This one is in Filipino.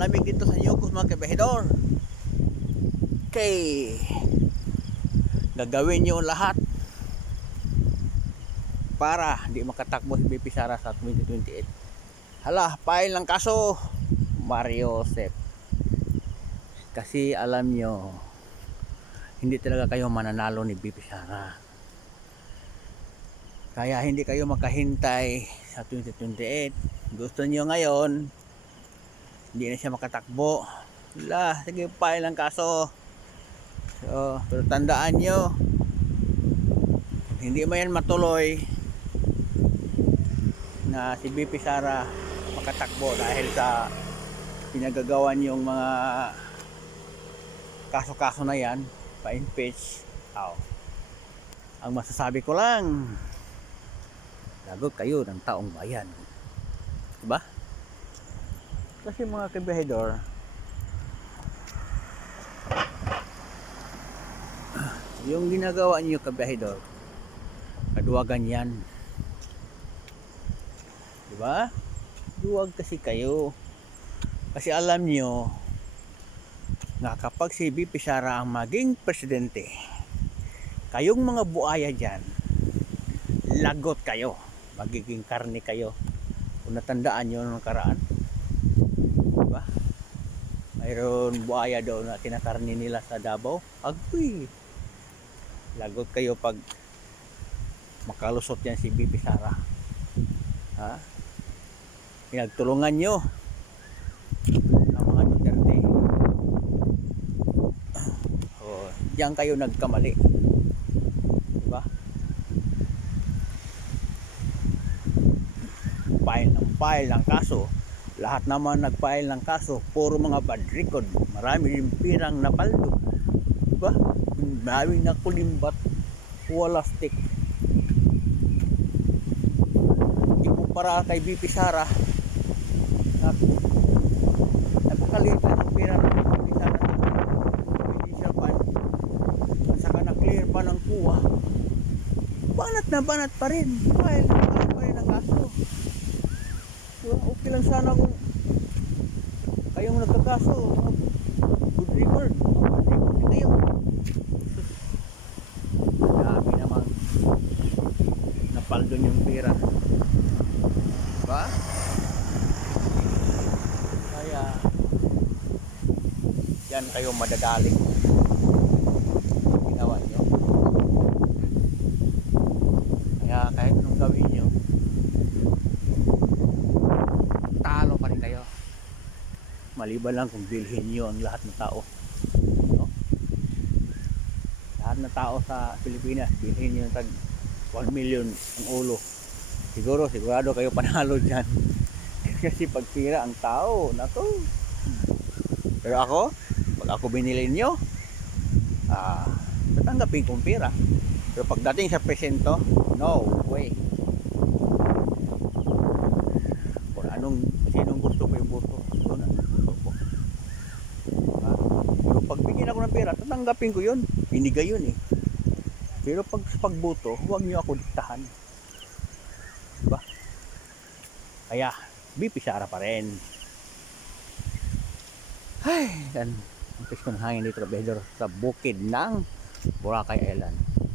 lamig dito sa Ilocos mga kabahidor. Okay, gagawin nyo lahat para hindi makatakbo si BP Sara sa 2028. Hala, file ng kaso Mario Joseph. Kasi alam nyo, hindi talaga kayo mananalo ni BP Sara. Kaya hindi kayo makahintay sa 2028. Gusto nyo ngayon, hindi na siya makatakbo. Wala, sige, file ng kaso. So, pero tandaan nyo, hindi mo yan matuloy na si BP Sara makatakbo dahil sa pinagagawa niyong mga kaso-kaso na yan, pa-impeach. Ang masasabi ko lang, lagot kayo ng taong bayan, diba? Kasi mga kabahidor, yung ginagawa niyo kabahidor, kaduwagan yan, diba? Duwag kasi kayo, kasi alam niyo na kapag si BP Sara ang maging presidente, kayong mga buaya dyan, lagot kayo, magiging karne kayo. Kung natandaan nyo nung nakaraan, diba? Mayroon buaya daw na kinakarne nila sa Davao. Agoy, lagot kayo pag makalusot yan si BP Sara. Ha? Pinagtulungan nyo ang mga Duterte. Diyan kayo nagkamali, diba? File ng kaso, lahat naman nag-file ng kaso, puro mga bad record, marami yung pirang napaldo, diba? Maraming nakulimbat, wala stick. Ikumpara kay BP Sara, napakaliit lang ang pira ng BP Sara, hindi siya pan, saka na-clear pa ng kuha, banat na banat pa rin, file pa rin ang kaso. Okay lang sana kung kayong nagkakaso, good record na kayo. Dami namang napaldon yung pera, diba? Kaya yan kayo madadali ginawa nyo. Kaya kahit anong gawin nyo, talo pa rin kayo, maliban lang kung bilhin nyo ang lahat ng tao, no? Lahat ng tao sa Pilipinas bilhin nyo tag 1 million ang ulo, sigurado kayo panalo dyan. Kasi pagtira ang tao nako. Pero ako, pag ako binili nyo, tatanggapin kong pera. Pero pagdating sa presento, no way. Sinong gusto ko yung boto, doon ang gusto ko. Pero pag bigyan ako ng pera, tatanggapin ko yun, binigay yun eh. Pero pag pagboto, huwag nyo ako diktahan, diba? Kaya BP Sara pa rin. Ay, ang pis ko ng hangin dito sa bukid ng Boracay Island.